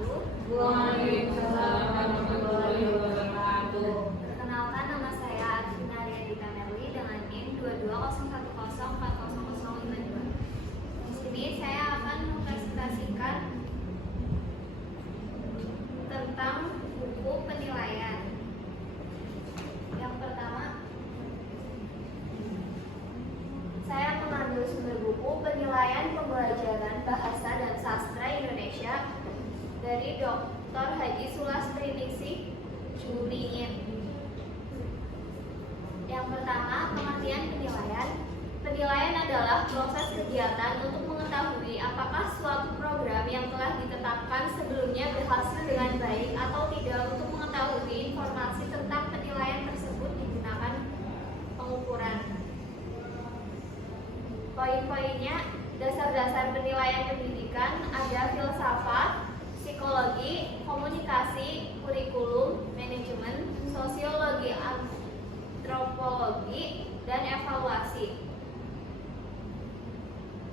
wabarakatuh. Waalaikumsalam warahmatullahi wabarakatuh. Perkenalkan, nama saya Arvina Ariadita Merli dengan NIM 22010400052. Di sini saya akan mempresentasikan tentang buku penilaian. Yang pertama, saya mengambil sumber buku Penilaian Pembelajaran Bahasa dan Sastra Indonesia dari Dr. Haji Sulastri Juliin. Yang pertama, pengertian penilaian. Penilaian adalah proses kegiatan untuk mengetahui apakah suatu program yang telah ditetapkan sebelumnya berhasil dengan baik atau tidak. Untuk mengetahui informasi tentang penilaian tersebut digunakan pengukuran. Poin-poinnya, dasar-dasar penilaian pendidikan ada filsafat, psikologi, komunikasi, kurikulum, manajemen, sosiologi, antropologi, dan evaluasi.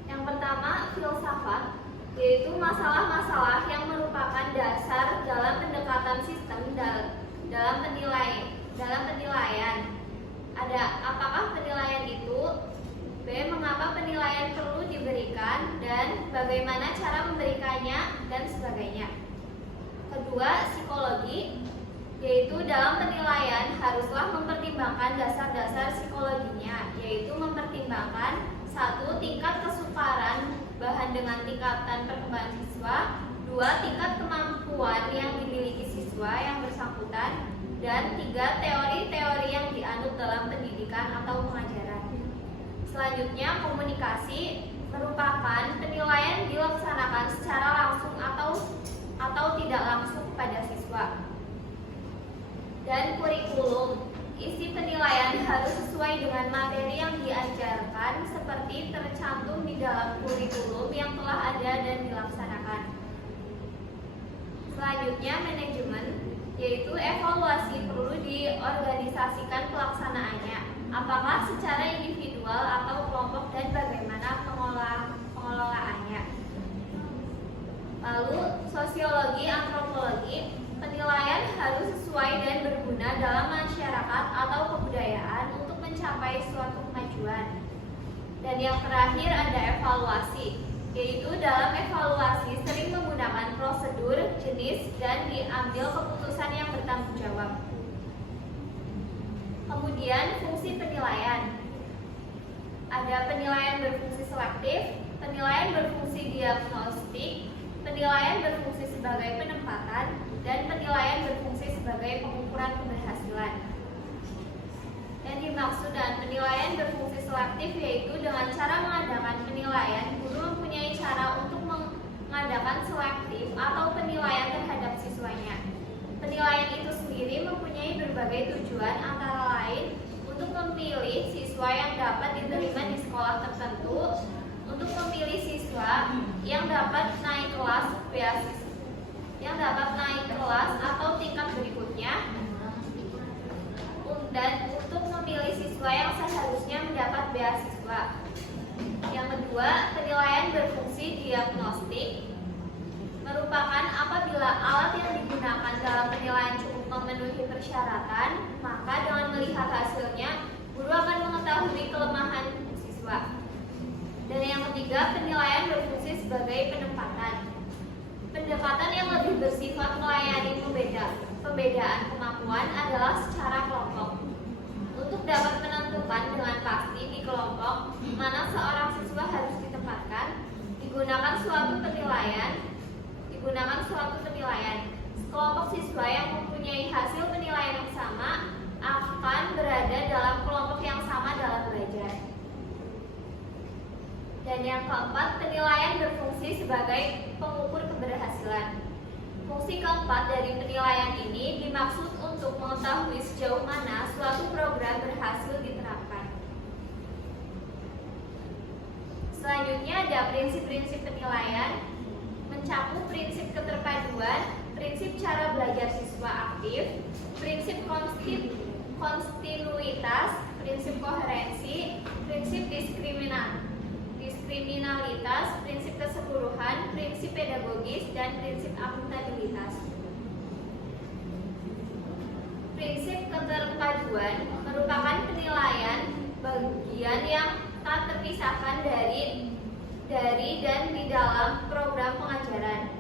Yang pertama, filsafat, yaitu masalah-masalah yang merupakan dasar dalam pendekatan sistem dalam penilaian. Ada apakah penilaian itu, B. Mengapa penilaian perlu diberikan dan bagaimana cara memberikannya, dan sebagainya. Kedua, psikologi, yaitu dalam penilaian haruslah mempertimbangkan dasar-dasar psikologinya, yaitu mempertimbangkan 1. Tingkat kesukaran bahan dengan tingkatan perkembangan siswa, 2. Tingkat kemampuan yang dimiliki siswa yang bersangkutan, dan 3. Teori-teori yang dianut dalam pendidikan atau pengajaran. Selanjutnya, komunikasi merupakan penilaian dilaksanakan secara langsung atau tidak langsung pada siswa. Dan kurikulum, isi penilaian harus sesuai dengan materi yang diajarkan seperti tercantum di dalam kurikulum yang telah ada dan dilaksanakan. Selanjutnya, manajemen, yaitu evaluasi perlu diorganisasikan pelaksanaannya, apakah secara individual atau kelompok, dan bagaimana pengelolaannya. Lalu, sosiologi, antropologi, penilaian harus sesuai dan berguna dalam masyarakat atau kebudayaan untuk mencapai suatu kemajuan. Dan yang terakhir ada evaluasi, yaitu dalam evaluasi sering menggunakan prosedur, jenis, dan diambil keputusan yang bertanggung jawab. Kemudian fungsi penilaian. Ada penilaian berfungsi selektif, penilaian berfungsi diagnostik, penilaian berfungsi sebagai penempatan, dan penilaian berfungsi sebagai pengukuran keberhasilan. Yang dimaksud dengan penilaian berfungsi selektif yaitu dengan cara mengadakan penilaian, guru mempunyai cara untuk mengadakan selektif atau penilaian terhadap siswanya. Penilaian itu sendiri mempunyai berbagai tujuan, antara lain untuk memilih siswa yang dapat diterima di sekolah tertentu, untuk memilih siswa yang dapat naik kelas atau tingkat berikutnya, dan untuk memilih siswa yang seharusnya mendapat beasiswa. Yang kedua, penilaian berfungsi diagnostik merupakan apabila alat yang digunakan dalam penilaian cukup memenuhi persyaratan, maka dengan melihat hasilnya, guru akan mengetahui kelemahan siswa. Dan yang ketiga, penilaian berfungsi sebagai penempatan. Pendekatan yang lebih bersifat melayani pembedaan kemampuan adalah secara kelompok. Untuk dapat menentukan dengan pasti di kelompok mana seorang siswa harus ditempatkan, digunakan suatu penilaian. Kelompok siswa yang mempunyai hasil penilaian yang sama akan berada dalam kelompok yang sama dalam belajar. Dan yang keempat, penilaian berfungsi sebagai pengukur keberhasilan. Fungsi keempat dari penilaian ini dimaksud untuk mengetahui sejauh mana suatu program berhasil diterapkan. Selanjutnya ada prinsip-prinsip penilaian, mencakup prinsip keterpaduan, prinsip cara belajar siswa aktif, prinsip kontinuitas, prinsip koherensi, prinsip diskriminalitas, prinsip keseluruhan, prinsip prinsip pedagogis, dan prinsip akuntabilitas. Prinsip keterpaduan merupakan penilaian bagian yang tak terpisahkan dari dan di dalam program pengajaran.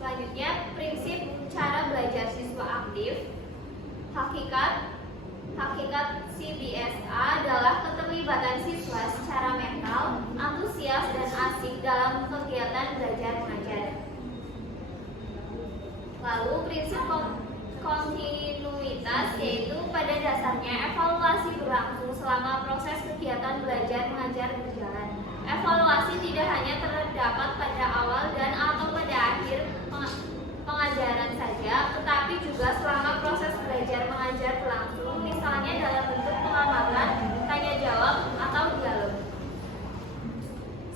Selanjutnya, prinsip cara belajar siswa aktif. Hakikat CBSA adalah keterlibatan siswa secara mental, antusias, dan asik dalam kegiatan belajar mengajar. Lalu prinsip kontinuitas, yaitu pada dasarnya evaluasi berlangsung selama proses kegiatan belajar mengajar berjalan. Evaluasi tidak hanya terdapat pada awal dan atau pada akhir pengajaran saja, tetapi juga selama proses belajar mengajar berlangsung, misalnya dalam bentuk pengamatan, tanya jawab, atau dialog.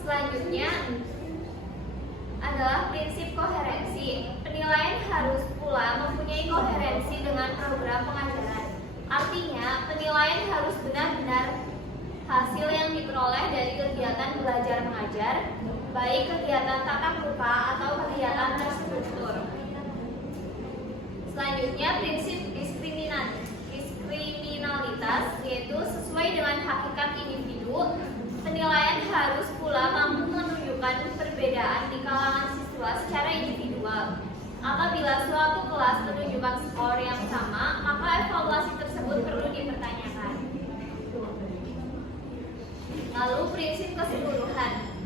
Selanjutnya adalah prinsip koherensi. Penilaian harus pula mempunyai koherensi dengan program pengajaran. Artinya, penilaian harus benar-benar hasil yang diperoleh dari kegiatan belajar mengajar, baik kegiatan tatap muka atau kegiatan terstruktur. Selanjutnya, prinsip diskriminalitas, yaitu sesuai dengan hakikat individu. Penilaian harus pula mampu menunjukkan perbedaan di kalangan siswa secara individual. Apabila suatu kelas menunjukkan skor yang sama, maka evaluasi tersebut perlu dipertanyakan. Lalu prinsip keseluruhan.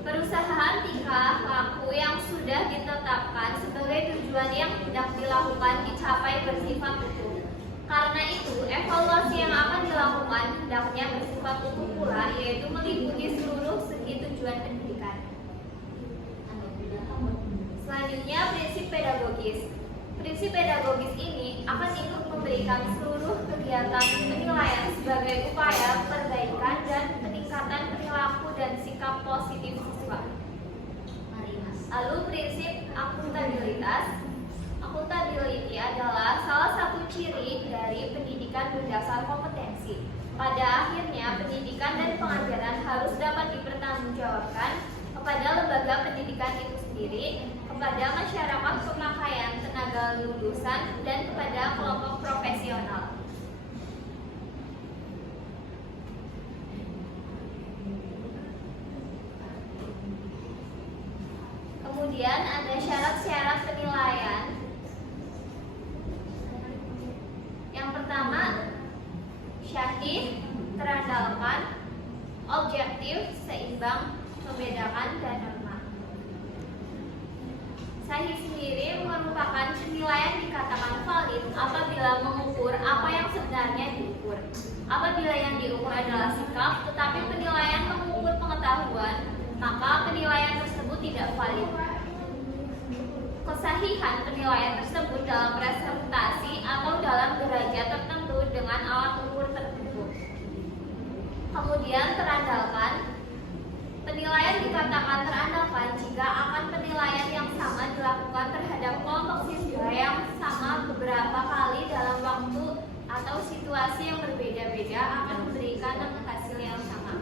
Perusahaan tingkah laku yang sudah ditetapkan sebagai tujuan yang hendak dilakukan dicapai bersifat utuh. Karena itu, evaluasi yang akan dilakukan hendaknya bersifat utuh pula, yaitu meliputi seluruh segi tujuan pendidikan. Selanjutnya, prinsip pedagogis. Prinsip pedagogis ini akan ikut memberikan seluruh kegiatan penilaian sebagai upaya perbaikan dan peningkatan perilaku dan sikap positif siswa. Lalu prinsip akuntabilitas. Akuntability adalah salah satu ciri dari pendidikan berdasar kompetensi. Pada akhirnya, pendidikan dan pengajaran harus dapat dipertanggungjawabkan kepada lembaga pendidikan itu sendiri, kepada masyarakat pemakaian tenaga lulusan, dan kepada kelompok profesional. Kemudian ada syarat-syarat penilaian. Yang pertama, syahid, terandalkan, objektif, seimbang, membedakan, dan norma. Syahid sendiri merupakan penilaian dikatakan valid apabila mengukur apa yang sebenarnya diukur. Apabila yang diukur adalah sikap, tetapi penilaian mengukur pengetahuan, maka penilaian tersebut tidak valid. Kesahihan penilaian tersebut dalam presentasi atau dalam derajat tertentu dengan alat ukur tertentu. Kemudian terandalkan. Penilaian dikatakan terandalkan jika akan penilaian yang sama dilakukan terhadap kelompok siswa yang sama beberapa kali dalam waktu atau situasi yang berbeda-beda akan memberikan hasil yang sama.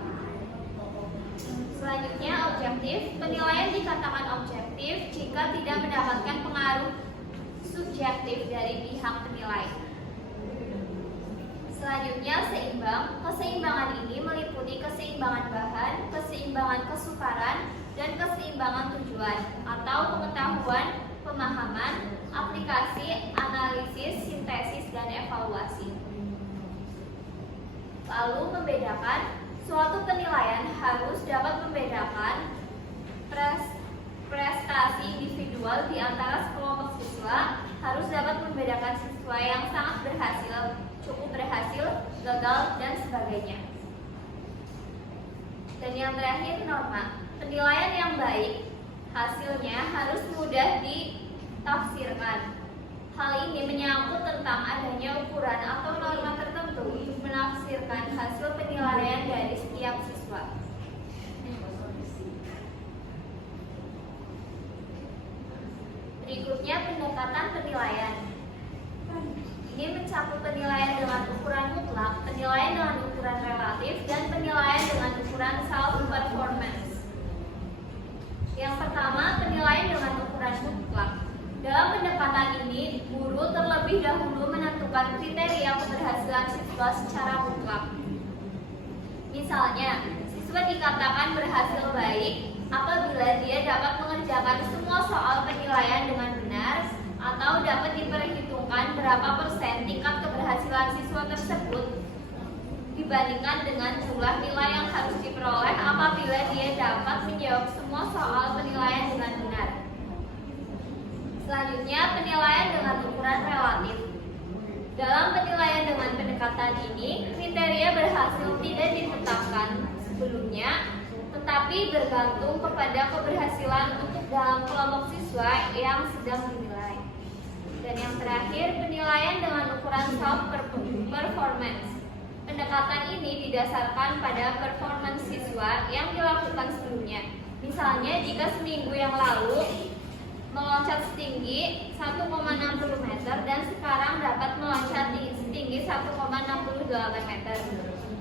Selanjutnya, objektif. Penilaian dikatakan objektif jika tidak mendapatkan pengaruh subjektif dari pihak penilai. Selanjutnya, seimbang. Keseimbangan ini meliputi keseimbangan bahan, keseimbangan kesukaran, dan keseimbangan tujuan atau pengetahuan, pemahaman, aplikasi, analisis, sintesis, dan evaluasi. Lalu membedakan. Suatu penilaian harus dapat membedakan prestasi individual di antara sekelompok siswa, harus dapat membedakan siswa yang sangat berhasil, cukup berhasil, gagal, dan sebagainya. Dan yang terakhir, norma. Penilaian yang baik hasilnya harus mudah ditafsirkan. Hal ini menyangkut tentang adanya ukuran atau norma tertentu untuk menafsirkan hasil penilaian dari setiap siswa. Berikutnya, pendekatan penilaian. Ini mencakup penilaian dengan ukuran mutlak, penilaian dengan ukuran relatif, dan penilaian dengan ukuran self-performance. Yang pertama, penilaian penerapan kriteria keberhasilan siswa secara mutlak. Misalnya, siswa dikatakan berhasil baik apabila dia dapat mengerjakan semua soal penilaian dengan benar atau dapat diperhitungkan berapa persen tingkat keberhasilan siswa tersebut dibandingkan dengan jumlah nilai yang harus diperoleh apabila dia dapat menjawab semua soal penilaian dengan benar. Selanjutnya, penilaian dengan ukuran relatif. Dalam penilaian dengan pendekatan ini, kriteria berhasil tidak ditetapkan sebelumnya, tetapi bergantung kepada keberhasilan untuk dalam kelompok siswa yang sedang dinilai. Dan yang terakhir, penilaian dengan ukuran self-performance. Pendekatan ini didasarkan pada performance siswa yang dilakukan sebelumnya. Misalnya, jika seminggu yang lalu meloncat setinggi 1,60 meter dan sekarang dapat meloncat setinggi 1,68 meter.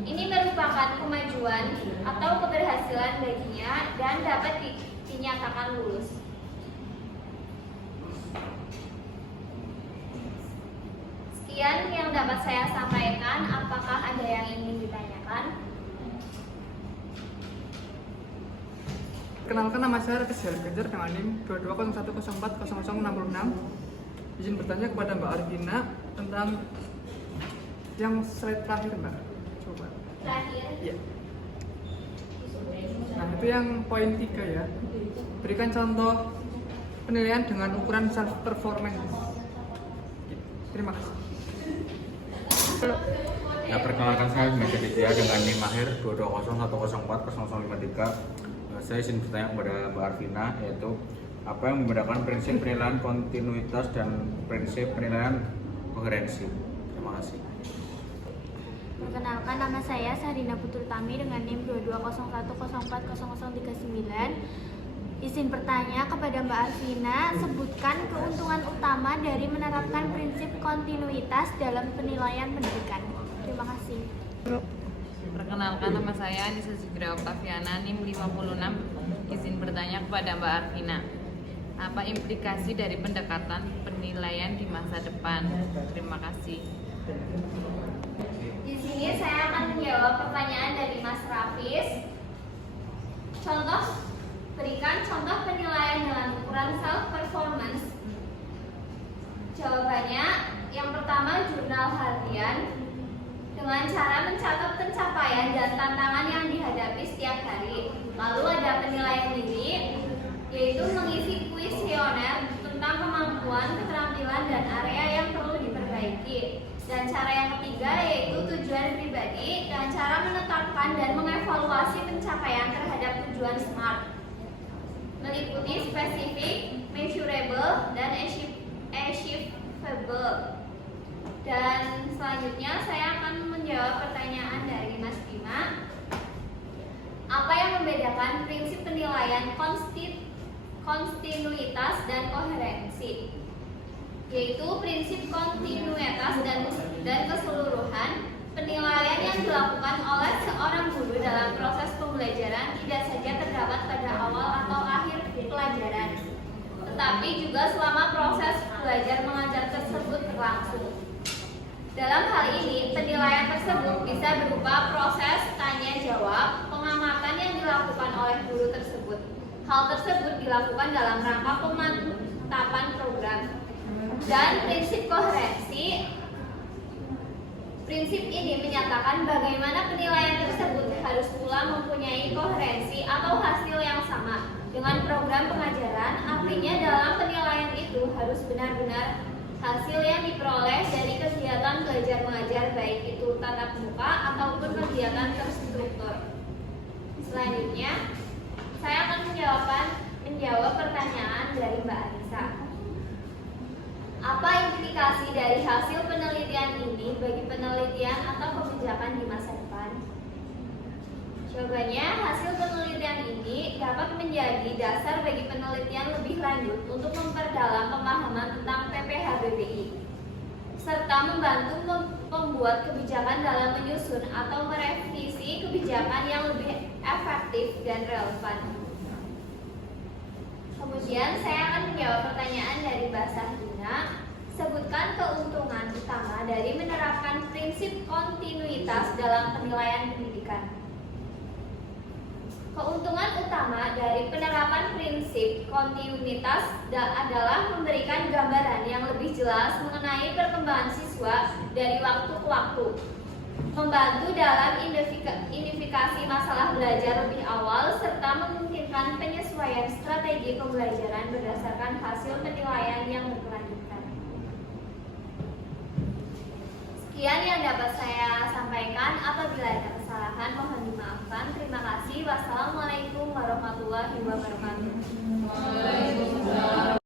Ini merupakan kemajuan atau keberhasilan baginya dan dapat dinyatakan lulus. Sekian yang dapat saya sampaikan. Apakah ada yang ingin ditanyakan? Perkenalkan, nama saya Rafis Jalgajar dengan NIM 2201040066. Izin bertanya kepada Mbak Arvina tentang yang slide terakhir, Mbak. Coba. Terakhir. Ya. Nah, itu yang poin 3 ya. Berikan contoh penilaian dengan ukuran self performance. Terima kasih. Ya, perkenalkan saya Meja Ditya dengan NIM akhir 2201040053. Saya izin bertanya kepada Mbak Arvina, yaitu apa yang membedakan prinsip penilaian kontinuitas dan prinsip penilaian koherensi. Terima kasih. Perkenalkan, nama saya Sahrina Puturtami dengan NIM 2201040039. Izin bertanya kepada Mbak Arvina, sebutkan keuntungan utama dari menerapkan prinsip kontinuitas dalam penilaian pendidikan. Terima kasih. Perkenalkan, nama saya Anissa Zigra Oktaviana, NIM 56. Izin bertanya kepada Mbak Arvina, apa implikasi dari pendekatan penilaian di masa depan? Terima kasih. Di sini saya akan menjawab pertanyaan dari Mas Rafis. Berikan contoh penilaian dengan ukuran self performance. Jawabannya, yang pertama jurnal harian dengan cara mencatat pencapaian dan tantangan yang dihadapi setiap hari. Lalu ada penilaian diri, yaitu mengisi kuesioner tentang kemampuan, keterampilan, dan area yang perlu diperbaiki. Dan cara yang ketiga yaitu tujuan pribadi dengan cara menetapkan dan mengevaluasi pencapaian terhadap tujuan SMART, meliputi spesifik, measurable, dan achievable. Dan selanjutnya saya akan menjawab pertanyaan dari Mas Bima. Apa yang membedakan prinsip penilaian kontinuitas dan koherensi? Yaitu prinsip kontinuitas dan keseluruhan penilaian yang dilakukan oleh seorang guru dalam proses pembelajaran tidak saja terdapat pada awal atau akhir pelajaran, tetapi juga selama proses belajar mengajar tersebut berlangsung. Dalam hal ini, penilaian tersebut bisa berupa proses tanya-jawab, pengamatan yang dilakukan oleh guru tersebut. Hal tersebut dilakukan dalam rangka pemantapan program. Dan prinsip koherensi. Prinsip ini menyatakan bagaimana penilaian tersebut harus pula mempunyai koherensi atau hasil yang sama dengan program pengajaran. Artinya dalam penilaian itu harus benar-benar hasil yang diperoleh dari kegiatan belajar mengajar, baik itu tatap muka ataupun kegiatan terstruktur. Selanjutnya, saya akan menjawab pertanyaan dari Mbak Anissa. Apa implikasi dari hasil penelitian ini bagi penelitian atau kebijakan di masa depan? Jawabannya, hasil penelitian ini dapat menjadi dasar bagi penelitian lebih lanjut untuk memperdalam pemahaman tentang PPHBBI, serta membantu pembuat kebijakan dalam menyusun atau merevisi kebijakan yang lebih efektif dan relevan. Kemudian saya akan menjawab pertanyaan dari Mbak Sahrina. Sebutkan keuntungan utama dari menerapkan prinsip kontinuitas dalam penilaian pendidikan. Keuntungan utama dari penerapan prinsip kontinuitas adalah memberikan gambaran yang lebih jelas mengenai perkembangan siswa dari waktu ke waktu, membantu dalam identifikasi masalah belajar lebih awal, serta memungkinkan penyesuaian strategi pembelajaran berdasarkan hasil penilaian yang berkelanjutan. Sekian yang dapat saya sampaikan. Apabila ada kesalahan mohon dimaafkan. Terima kasih. Wassalamualaikum warahmatullahi wabarakatuh.